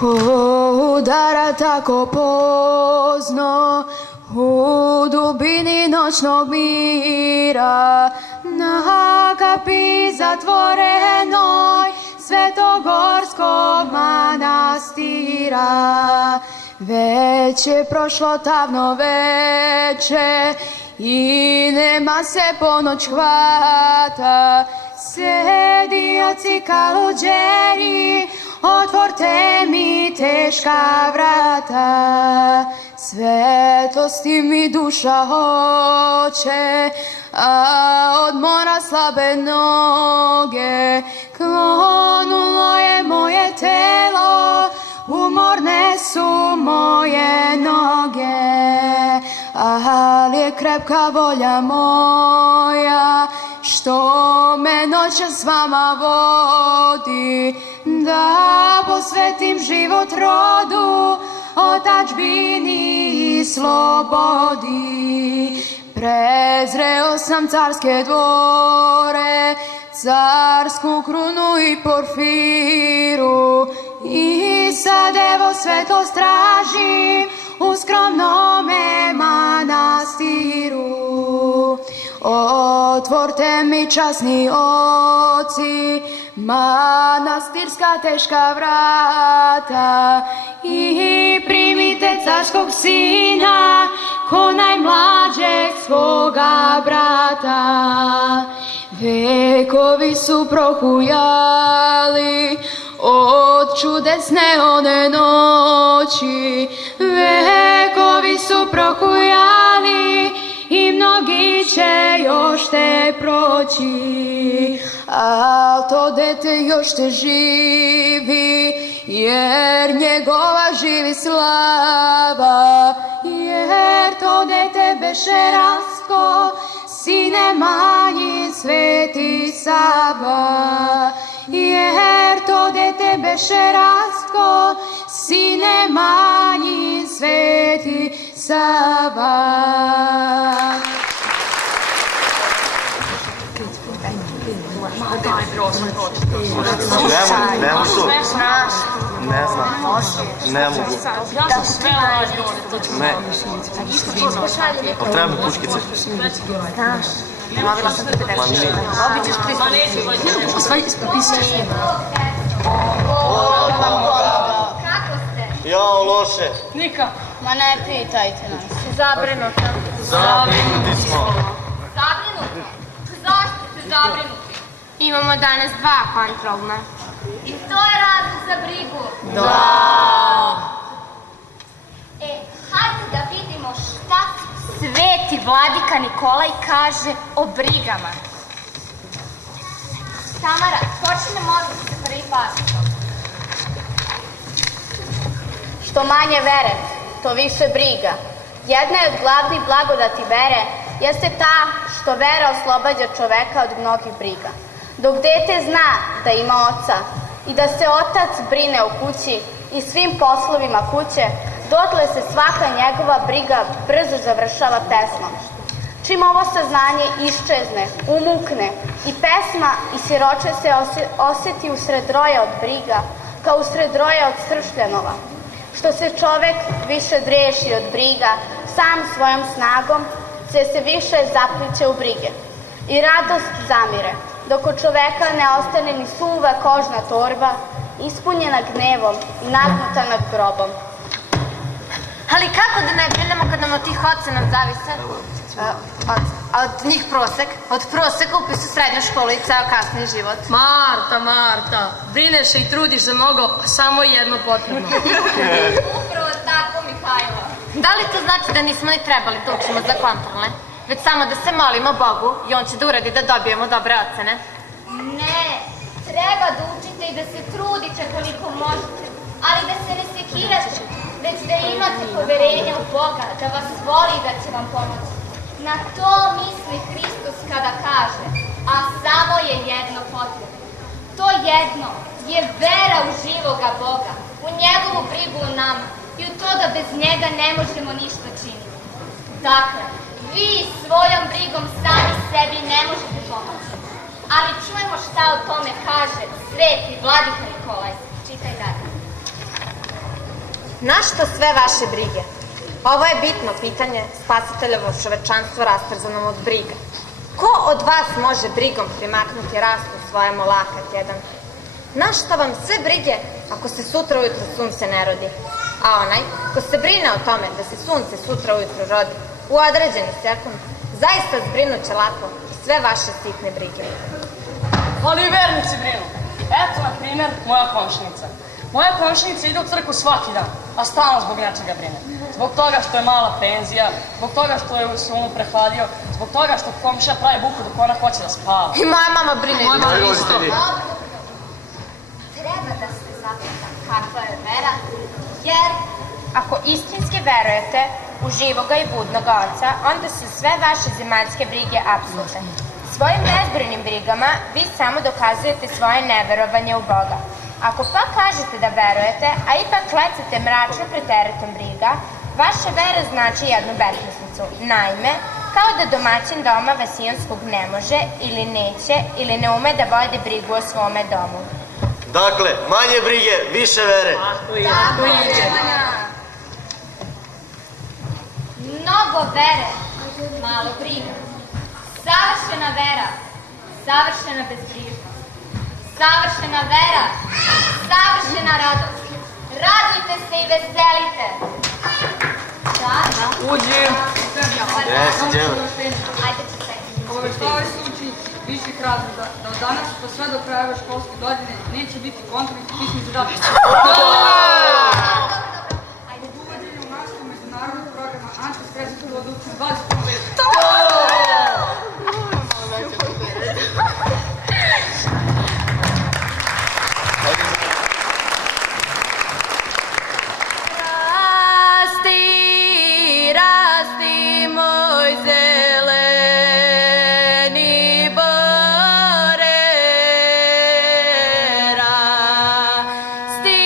Ko udara tako pozno u dubini noćnog mira, na kapi zatvorenoj Svetogorskog manastira. Već je prošlo tamno veče i nema se ponoć hvata. Sjedioci kaluđeri, otvorte mi teška vrata. Svetlosti mi duša hoće, a od mora slabe noge. Klonulo je moje telo, umorne su moje noge, ali je krepka volja moja što me noćas s vama vodi, da posvetim život rodu, otadžbini i slobodi. Prezreo sam carske dvore, carsku krunu i porfiru, i sad evo svetlost tražim u skromnome manastiru. Otvorte mi, časni oci, manastirska teška vrata i primite carskog sina ko najmlađeg svoga brata. Vekovi su prohujali od čudesne one noći, vekovi su prohujali i mnogi će još te proći, al to dete još te živi, jer njegova živi slava, jer to dete beše Rastko, sine manji Sveti Sava, jer to dete beše Rastko, sine manji Sveti Sava. Ne mogu. Ne znam. Ne mogu. Ne. Treba mi puškice. Znaš, molila sam te da reći. Obićeš 300. Osvaj, pisćeš. Kako ste? Jao, loše. Nika. Ma ne pitajte nas. Zabrinuta. Zabrinuti smo. Zabrinuti? Zašto ste zabrinuti? Imamo danas 2 kontrolna. I to je razlog za brigu? Da. Hajde da vidimo šta Sveti Vladika Nikolaj kaže o brigama. Tamara, počne molim se prvi pasom. Što manje vere, to više briga. Jedna od glavnih blagodati vere jeste ta što vera oslobađa čoveka od mnogih briga. Dok dete zna da ima oca i da se otac brine o kući i svim poslovima kuće, dotle se svaka njegova briga brzo završava pesmom. Čim ovo saznanje iščezne, umukne i pesma i siroče se osjeti usred roja od briga, kao usred roja od stršljanova. Što se čovek više dreši od briga, sam svojom snagom se više zapliće u brige. I radost zamire, dok od čoveka ne ostane ni suva kožna torba, ispunjena gnevom i nagnuta nad grobom. Ali kako da ne brinemo kad nam od tih ocena zavise? Od njih prosek, od proseka upis u srednju školu i ceo kasni život. Marta, brineš se i trudiš za mnogo, samo jedno potrebno. Upravo tako, Mihajlo. Da li to znači da nismo ni trebali da učimo za kontrolne? Već samo da se molimo Bogu i On će da uradi da dobijemo dobre ocene? Ne, treba da učite i da se trudite koliko možete, ali da se ne sekirate, već da imate poverenja u Boga, da vas voli i da će vam pomoći. Na to misli Hristos kada kaže, a samo je jedno potrebno. To jedno je vera u živoga Boga, u njegovu brigu o nama i u to da bez njega ne možemo ništa činiti. Dakle, vi svojom brigom sami sebi ne možete pomoći. Ali čujemo šta o tome kaže Sveti Vladika Nikolaj. Čitaj dalje. Na što sve vaše brige? Ovo je bitno pitanje spasiteljevo čovečanstvo rastrzanom od briga. Ko od vas može brigom primaknuti rastu svoje molakat jedan? Na što vam sve brige ako se sutra ujutro sunce ne rodi? A onaj ko se brine o tome da se sunce sutra ujutro rodi u određeni sekund, zaista zbrinuće lako i sve vaše sitne brige. Ali i vernici brinu. Eto, na primjer, moja komšinica. Moja komšinica ide u crkvu svaki dan, a stalno zbog nečega brine. Zbog toga što je mala penzija, zbog toga što je u sumu prehladio, zbog toga što komšija pravi buku dok ona hoće da spava. I moja mama brine. Moja mama isto. Treba da se zapita kakva je vera, jer ako istinski verujete u živoga i budnoga Oca, onda su sve vaše zemaljske brige apsolutne. Svojim bezbrojnim brigama vi samo dokazujete svoje neverovanje u Boga. Ako pa kažete da verujete, a ipak klecate mračno pred teretom briga, vaša vera znači jednu besmislicu. Naime, kao da domaćin doma vasijonskog ne može ili neće ili ne ume da vodi brigu o svome domu. Dakle, manje brige, više vere. Mnogo vere, malo briga. Savršena vera, savršena bezbrižnost. Savršena vera, savršena radost. Radujte se i veselite. Da? Uđi. Jesi, djeva. Ajde čitaj. Obaveštavaju se učenici viših razreda da od danas pa sve do krajeva školske godine neće biti kontrolnih pisnih zadataka. Ajde. Uvođenje u nastavu međunarodnog programa antiskrecijskog odlučnog 20. veku. Rasti moj zeleni bore, rasti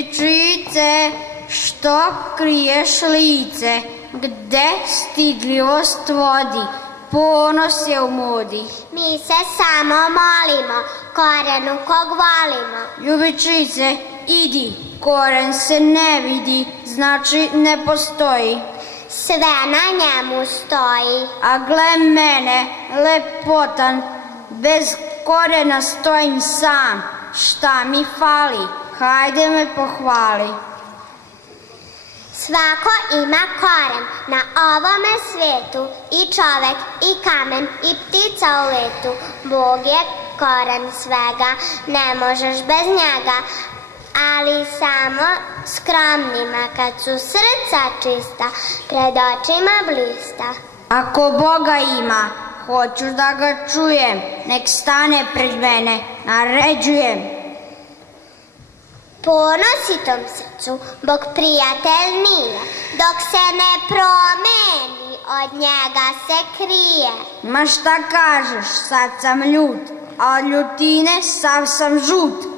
Ljubičice, što kriješ lice, gde stidljivost vodi, ponos je u modi. Mi se samo molimo korenu kog volimo. Ljubičice, idi, koren se ne vidi, znači ne postoji. Sve na njemu stoji. A gle mene, lepotan, bez korena stojim sam. Šta mi fali? Hajde me pohvali. Svako ima koren na ovome svetu, i čovek, i kamen, i ptica u letu. Bog je koren svega, ne možeš bez njega, ali samo skromnima kad su srca čista, pred očima blista. Ako Boga ima, hoću da ga čujem, nek stane pred mene, naređujem. Ponositom srcu Bog prijatelj nije, dok se ne promeni, od njega se krije. Ma šta kažeš, sad sam ljut, a od ljutine sav sam žut.